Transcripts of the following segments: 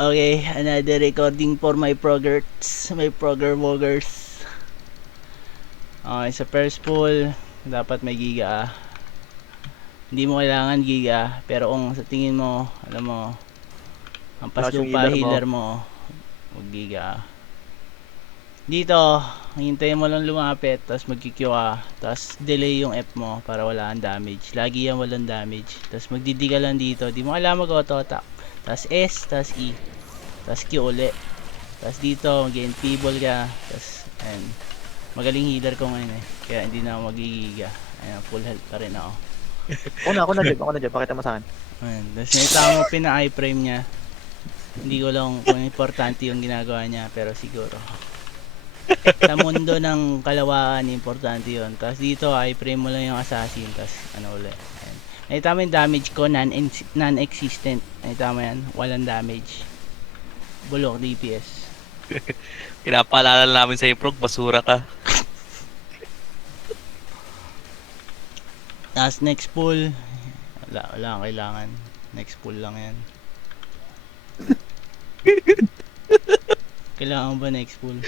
Okay, another recording for my progress, my progress. Okay, sa first pull, dapat may giga. Hindi mo kailangan giga, pero kung sa tingin mo, alam mo, ang Lakas yung paslupa healer mo. healer mo, huwag giga. Dito, hintayin mo lang lumapit, tapos mag-Q ka, tapos delay yung F mo para wala kang damage. Lagi yan walang damage. Tapos magdidi ka lang dito, di mo kailangan mag-auto attack. Tapos S, tapos E, tapos Q uli. Tapos dito, mag-enfeeble ka, tapos, ayan. Magaling healer ko ngayon eh, kaya hindi na ako magigiga. Ayan, full health pa rin ako. Ako na dyan. Pakita mo sa akin. Ayan, tapos nakita mo pina-iframe niya. Hindi ko lang kung importante yung ginagawa niya, pero siguro. Sa mundo ng kalawaan, importante yun. Tapos dito, iframe mo lang yung assassin, tapos ano ulit. Ayan. Nakita mo yung damage ko, non-existent. Nakita mo yan, walang damage. Bulok DPS. Pinapaalala namin sa'yo, Prog, basura ka. Tapos next pull, wala kang kailangan. Next pull lang yan. Kailangan ba next pull?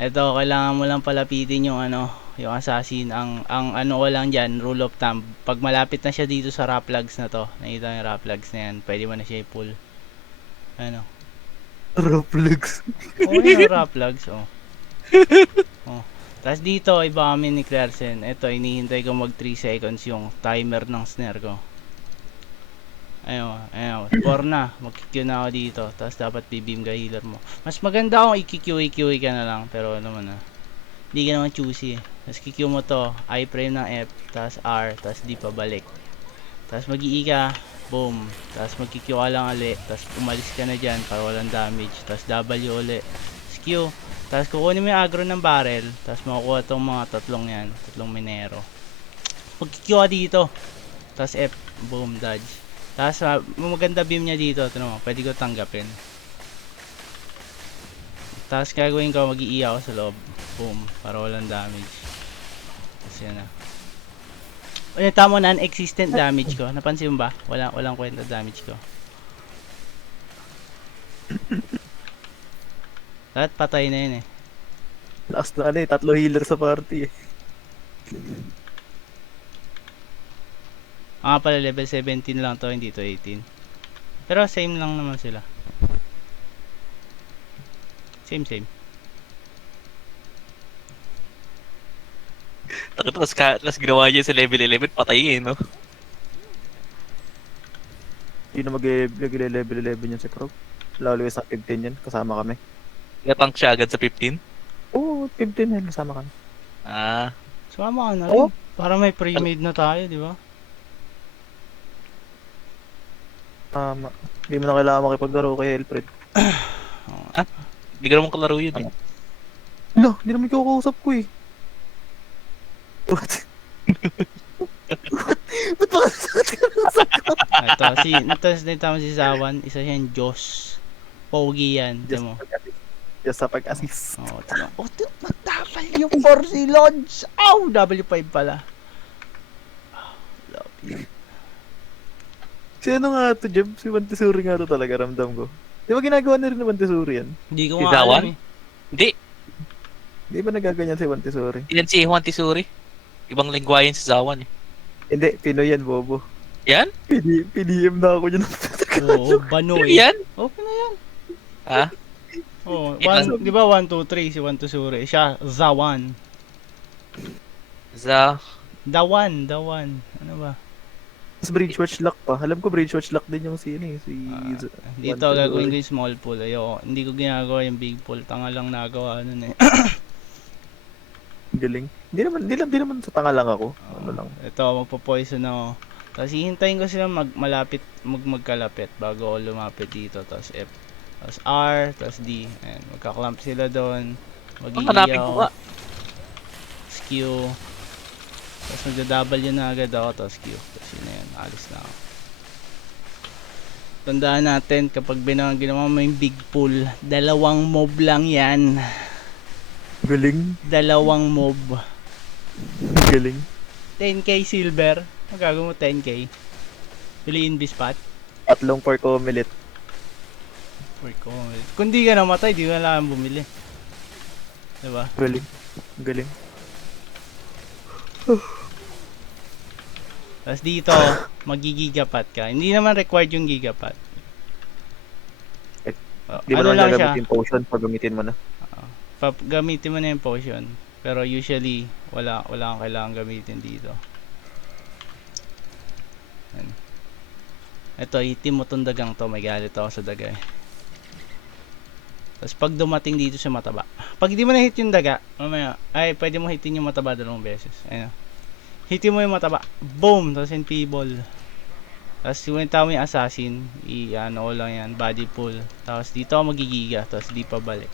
Ito, kailangan mo lang palapitin yung yung assassin. Ang ano ko lang dyan, rule of thumb. Pag malapit na siya dito sa Raplugs na to, nakita yung Raplugs na yan, pwede mo na siya i-pull. Ano? Roblox. Oo, yung Raplugs, oh. Oh. Tapos dito, iba kami ni Clarsen. Ito, inihintay ko mag 3 seconds yung timer ng snare ko. Ayun, 4 na. Mag-Q na ako dito. Tapos dapat bibim ka healer mo. Mas maganda kung i-Q ka na lang. Pero ano naman hindi ka naman choosy eh. Tapos QQ mo to, I-frame ng F, tapos R, tapos D pabalik. Tapos mag-i ka, boom. Tapos mag-QQ ka lang ulit, tapos umalis ka na dyan para walang damage. Tapos W ulit. Tapos Q. Tapos kukunin mo yung aggro ng barrel, tapos makukuha tong mga tatlong yan, tatlong minero. Mag-QQ ka dito. Tapos F, boom, dodge. Tapos maganda beam niya dito, ito naman, pwede ko tanggapin. Tapos gagawin ko, mag-i ako sa loob. Boom, para walang damage. Tapos yan na. O yung tama non-existent damage ko. Napansin mo ba? Walang kwenta damage ko. Lahat patay na yun eh. Lakas na tatlo healer sa party eh. Pala level 17 lang to, hindi to 18. Pero same lang naman sila. Same. Tapos ginawa niya sa level 11, patay no? Hindi na mag-level 11 yan si Prog. Lalo yung sa 15 yan, kasama kami. Natank siya agad sa 15. Oo, 15 yan, kasama kami. Ah, Sumama ka na rin. Para may pre-made na tayo, di ba? Tama. Hindi mo na kailangan makipaglaro kay Helfred. hindi ka naman kalaro yun eh. No, hindi naman ikaw kausap ko eh. What? Ba't ba Ito si Zawan, isa siyang Diyos. Pogi yan, di mo. Just sa pag-assist. Oh, tignan. Oh, W4 si Lodge. Ow, W5 pala. Love you. Si ano nga to, Jeb? Si Montessori nga to talaga, ramdam ko. Di ba ginagawa na rin ng Montessori yan? Hindi ko Si nga Zawan? alam eh. Hindi, Di ba nagaganyan si Montessori? yan si Juan Tisuri. Ibang lingwayan si Zawan eh. Hindi, Pinoy yan, bobo. Yan? PDM na ako dyan. Oo, Banoy. Yan? Okay na yan. Ha? Oh, Ilan? di ba 1, 2, 3 si Wantusuri? Siya, Zawan. Dawan. Ano ba? Tapos Bridgewatch Lock pa. Alam ko Bridgewatch Lock din yung si Dito gagawin ko yung small pool. Ayoko. Hindi ko ginagawa yung big pool. Tanga lang nagawa nun eh. Galing. Hindi naman sa tanga lang ako. Ano lang. Ito, magpo-poison ako. Tapos hihintayin ko sila magkalapit bago ako lumapit dito. Tapos F. Tapos R. Tapos D. Ayan. Magkaklamp sila doon. Hanapin ko nga. Tapos Q. Tapos magda-W na agad ako. Tapos Q. Tapos yun na yun. Alis na ako. Tandaan natin kapag ginawa mo yung big pool, 2 mob lang yan. Galing. 2 mob. Galing. 10k silver. Magagawa mo 10k. Piliin bispot. Tatlong pork omelet. For comment. Kung di ka namatay, di ka lang bumili. Diba? Galing. Galing. Tapos dito, magigigapat ka. Hindi naman required yung gigapat. Di mo Ano naman lang siya, gagamitin potion pag gamitin mo na. gamitin mo na yung potion. Pero usually, wala kang kailangan gamitin dito. Yan. Ito, hitim mo tong dagang to. May galit ako sa daga eh. Tapos pag dumating dito sa mataba. Pag hindi mo na-hit yung daga, mamaya, ay, pwede mo hitin yung mataba 2 beses. Ayun. Hitin mo yung mataba. Boom! Tapos NP ball. Tapos kung tama yung assassin, i-ano ko lang yan, body pull. Tapos dito ako magigiga, tapos di pa balik.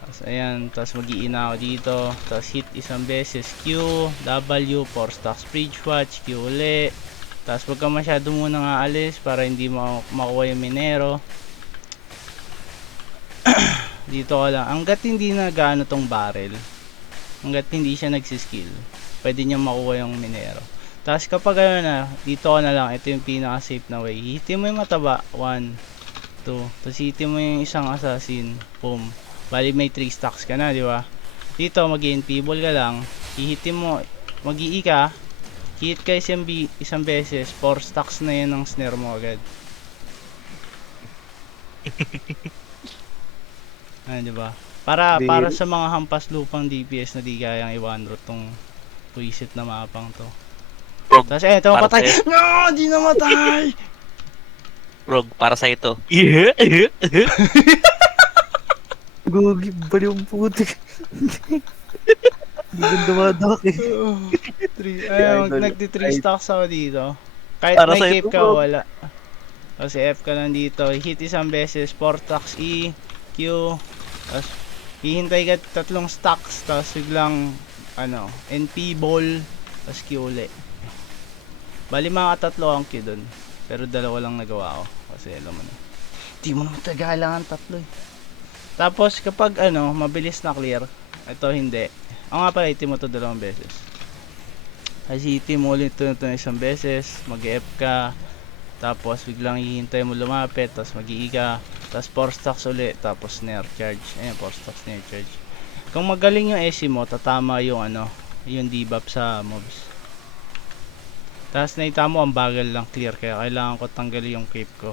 Tapos ayan, tapos mag-iina ako dito. Tapos hit isang beses, Q, W, 4 stacks bridge watch, Q uli. Tapos wag ka masyado munang aalis para hindi mo makuha yung minero. Dito ka lang. Hanggat hindi na gaano tong barrel, hanggat hindi siya nagsiskill, pwede niya makuha yung minero. Tapos kapag ano na, dito ka na lang. Ito yung pinaka safe na way. Hihitin mo yung mataba. 1, 2. Tapos hihitin mo yung isang assassin. Boom. Bali may 3 stacks ka na, di ba? Dito mag-NP ball ka lang. Hihitin mo, mag-i ka. Hit ka isang beses. 4 stacks na yan ng snare mo agad. Ano, di ba? Para sa mga hampas lupang DPS na di kayang i-one-root tong puisit na mapang to. Frog, Tapos ito, para patay. sa'yo. No, di namatay. Frog, para sa ito. Gugi, bali yung putik. Hindi ko dumadak eh. Ayun, Idol. nagti-3 stocks ako dito. Kahit Para may sa'yo cape to, ka, bro. wala. Kasi F ka lang dito. Hit isang beses, 4 stocks E, Q, tapos hihintay ka 3 stocks, tapos biglang, ano, NP ball, tapos Q uli. Bali mga 3 ang Q dun. Pero 2 lang nagawa ko. Kasi alam mo na. Di mo naman tagalangan 3 eh. Tapos kapag ano, mabilis na clear, ito hindi. Ako nga pala, itim mo ito 2 beses. Kasi itim mo ulit ito isang beses, mag-F ka, tapos biglang hihintay mo lumapit, tapos mag-i ka, tapos 4 stacks ulit, tapos snare charge. Ayan, 4 stacks snare charge. Kung magaling yung SC mo, tatama yung ano, yung debuff sa mobs. Tapos nakita mo, ang bagal lang clear, kaya kailangan ko tanggalin yung cape ko.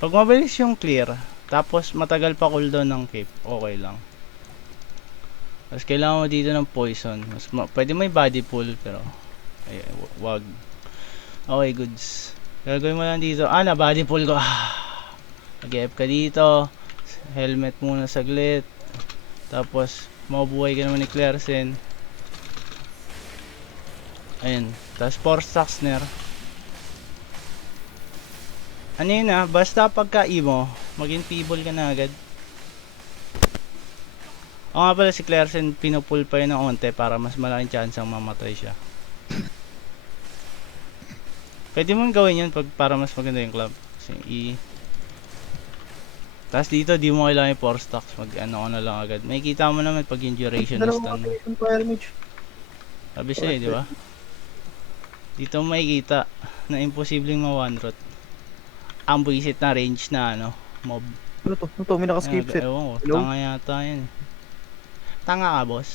Pag mabilis yung clear, tapos matagal pa cooldown ng cape, okay lang. Tapos kailangan mo dito ng poison. Pwede may body pull, pero ay, wag. Okay, goods. Gagawin mo lang dito. Na body pull ko. Mag-F ka dito. Helmet muna saglit. Tapos mabuhay ka naman ni Clairsen. Ayun. Tapos 4 stacks snare. Ano yun basta pagka-E mo, maging feeble ka na agad. O nga pala si Clairsen, pinupull pa yun ng onte para mas malaking chance ang mamatay siya. Pwede mong gawin yun para mas maganda yung club. Kasi E. Tapos dito, di mo kailangan yung 4 stacks. Mag-ano na lang agad. May kita mo naman pag yung duration na stun mo. Fire mage. Sabi sa'yo, di ba? Dito mo makikita na imposibleng ma-one-rot. Ang buisit na range na ano, mob. Ano to? Ano to? May naka-skip set. Ewan ko, Hello? tanga yata yan. Tanga ka, boss.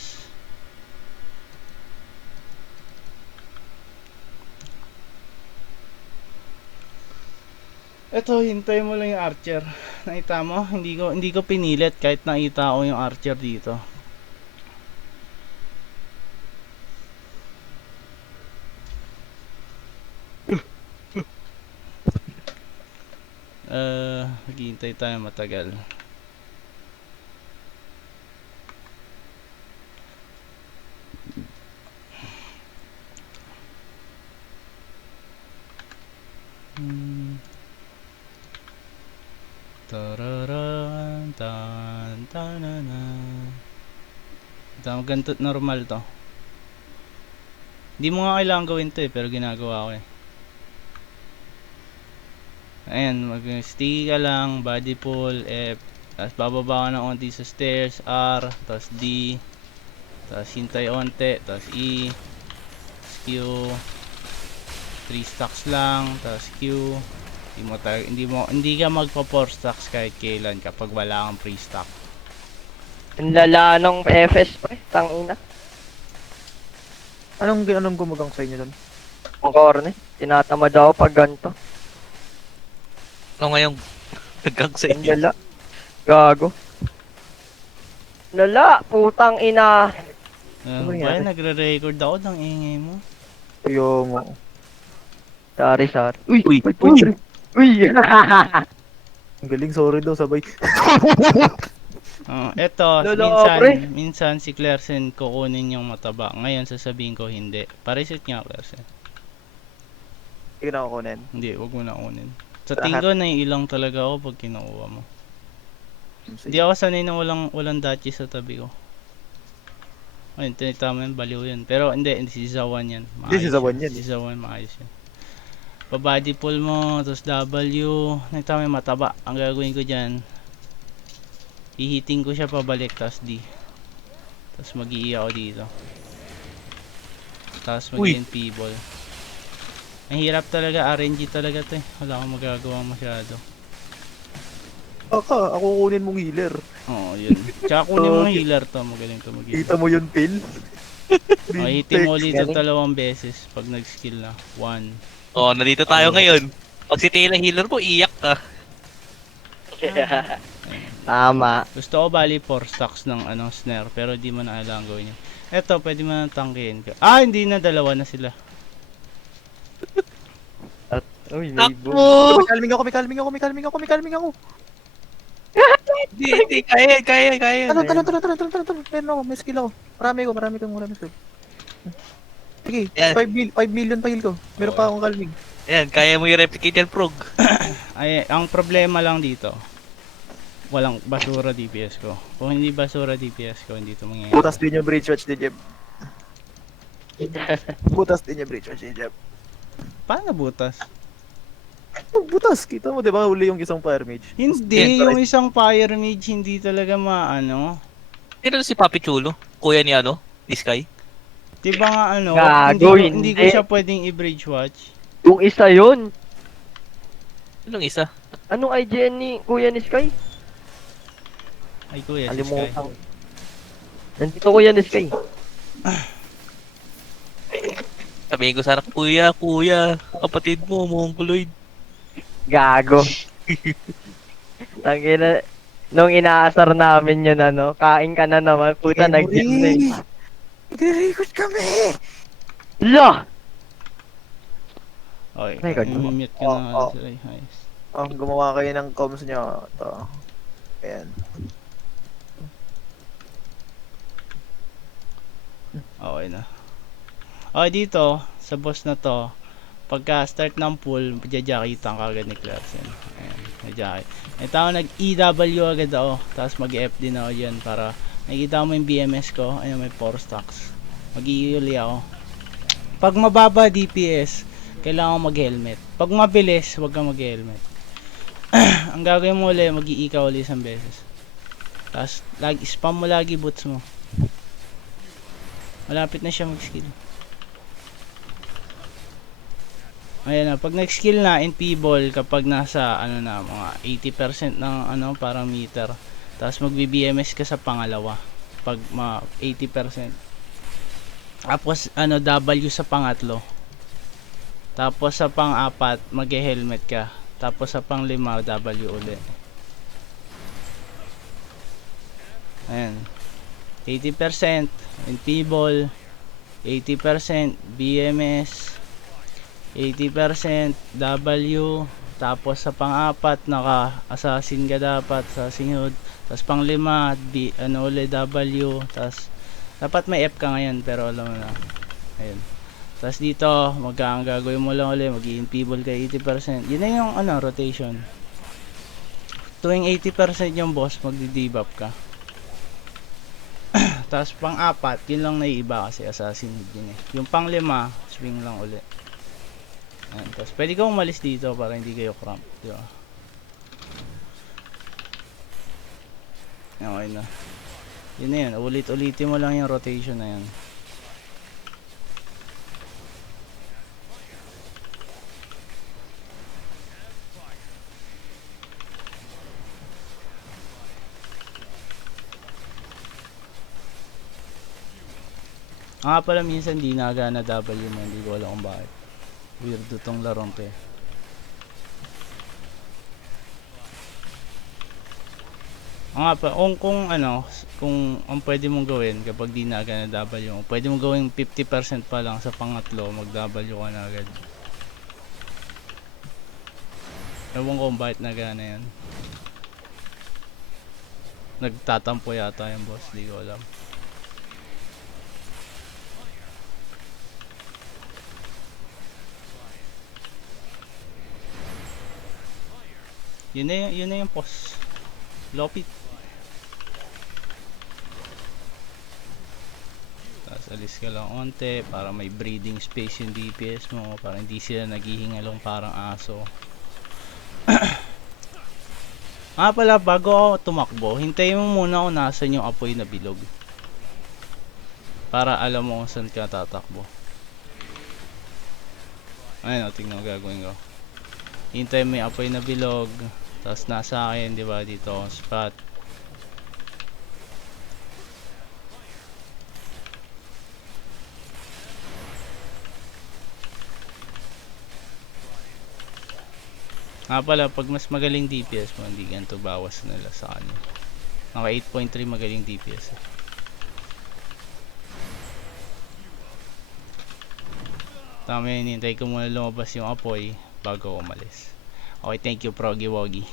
Eto, hintay mo lang yung archer. Nakita mo? Hindi ko pinilit kahit nakita ko yung archer dito. Naghihintay tayo matagal. Tararan, tan, tanana. Ganito normal to. Hindi mo nga kailangan gawin to pero ginagawa ko eh. Ayan, mag-sticky ka lang, body pull, F, tapos bababa ka ng onti sa stairs, R, tapos D, tapos hintay onte, tapos E, Q, 3 stacks lang, tapos Q, Hindi ka magpa-4 stocks kahit kailan kapag wala kang free stock. Ang lala nung FS pre, tangina. Anong gumagang sa inyo doon? Ang corne, tinatamad ako pag ganito. Ano ngayong nagkag sa Ang inyo? lala. Gago. Lala, putang ina. Ano Kaya nangyari? nagre-record ako ng ingay mo. Yung... Sorry. Uy, Uy, 500. Uy. Ang galing, sorry daw, sabay. Eto, Lolo, pre. minsan si Clersen kukunin yung mataba. Ngayon sasabihin ko hindi. Pareset nga Clersen. Hindi na ako kunin. Hindi, wag mo na kunin. Sa Lahat. tingin ko naiilang talaga ako pag kinuha mo. Hindi ako sanay na walang dachi sa tabi ko. Ayun, tinitama yun, baliw yun. Pero hindi si Zawan yan. Hindi, si Zawan yan. Si Zawan, maayos yan. Pa-body pull mo, tapos W. Nagtama yung mataba. Ang gagawin ko dyan, ihiting ko siya pabalik, tapos D. Tapos mag-i ako dito. Tapos Uy. mag-NP ball. Ang hirap talaga, RNG talaga to eh. Wala akong magagawa masyado. Ako kunin mong healer. Oo, yun. Tsaka kunin mo Okay. healer to, magaling to mag-healer. Kita mo yun, Phil? Hitin mo ulit yung galing. 2 beses pag nag-skill na. 1. Oh, nandito tayo ngayon. Pag si Taylor healer mo, iyak ka. Tama. Gusto ko bali 4 stacks ng snare, pero di mo na kailangan gawin yun. Eto, pwede mo na tangkihin. Hindi na, dalawa na sila. Uy, may boom. Takbo! May calming ako. Hindi, kaya. Talon. Meron ako, may skill ako. Marami kong skill. Sige, Yan. 5 million pa heal ko. Meron pa akong calming. Ayan, kaya mo i-replicate yan, Prog. Ay, ang problema lang dito, walang basura DPS ko. Kung hindi basura DPS ko, hindi ito mangyayari. Butas din yung bridge watch ni Jeb. Paano butas? Butas, kita mo, di ba? Huli yung isang fire mage. Hindi, Yan, yung isang fire mage hindi talaga maano. Sino si Papi Chulo? Kuya ni this guy? Diba nga Gago, hindi ko hindi. siya pwedeng i-bridge watch. Yung isa yun. Anong isa? Anong IGN ni Kuya ni Sky? Ay kuya, si Sky. Alimutan. Nandito Kuya ni Sky. Sabihin ko sana, kuya, kapatid mo, mongoloid. Gago. Tangina. Nung inaasar namin yun, kain ka na naman. Puta, nag-gym na eh. Nagre-record kami! La! Okay, Record mo. mute ka Oh, na. oh. Ayos. Gumawa kayo ng comms nyo. Ito. Ayan. Okay na. Okay, dito, sa boss na to, pagka start ng pool, jajakitan ka agad ni Clarkson. Ayan, najakit. Ito ako nag-EW agad ako, tapos mag-F din ako dyan para nakikita mo yung BMS ko. Ayun, may 4 stacks. Mag-i-uli ako. Pag mababa DPS, kailangan ko mag-helmet. Pag mabilis, wag kang mag-helmet. Ang gagawin mo ulit, mag-i ka ulit isang beses. Tapos, spam mo lagi boots mo. Malapit na siya mag-skill. Ayan na, pag nag-skill na in P-ball, kapag nasa mga 80% ng parang meter, tapos magbi-BMS ka sa pangalawa pag 80%. Tapos W sa pangatlo. Tapos sa pang-apat, mag-helmet ka. Tapos sa pang-lima, W ulit. Ayan. 80% in P-ball, 80% BMS, 80% W, tapos sa pang-apat naka-assassin ka dapat sa singhod, tapos pang-lima ulit W, tapos dapat may F ka ngayon pero alam mo na. Ayun. Tapos dito, ang gagawin mo lang ulit, mag-i-ball ka 80%. Yun na yung rotation. Tuwing 80% yung boss, magdi-debuff ka. Tapos pang-apat, yun lang naiiba kasi assassin din eh. Yung pang-lima, swing lang ulit. Ayan, tapos pwede kang umalis dito para hindi kayo cramp, di ba? Okay na. Yun na yun, ulit-ulitin mo lang yung rotation na yun. Nga pala minsan di nagana W mo, hindi ko alam kung bakit. Weirdo tong larong to eh. Nga pa, kung ano, kung ang pwede mong gawin kapag di nagana W mo, pwede mong gawing 50% pa lang sa pangatlo, mag W ka na agad. Ewan ko kung bakit nagana yan. Nagtatampo yata yung boss, di ko alam. Yun na yung boss. Lopit. Tapos alis ka lang onte para may breathing space yung DPS mo, para hindi sila naghihingalong parang aso. Pala, bago ako tumakbo, hintayin mo muna kung nasan yung apoy na bilog. Para alam mo kung saan ka tatakbo. Ayun o, tingnan mo gagawin ko. Hintayin mo yung apoy na bilog. Tapos nasa akin, di ba, dito akong spot. Pala, pag mas magaling DPS mo, hindi ganito bawas nila sa kanya. Naka 8.3 magaling DPS. Tama yun, hintay ko muna lumabas yung apoy bago umalis. Okay, thank you, Proggy Woggy.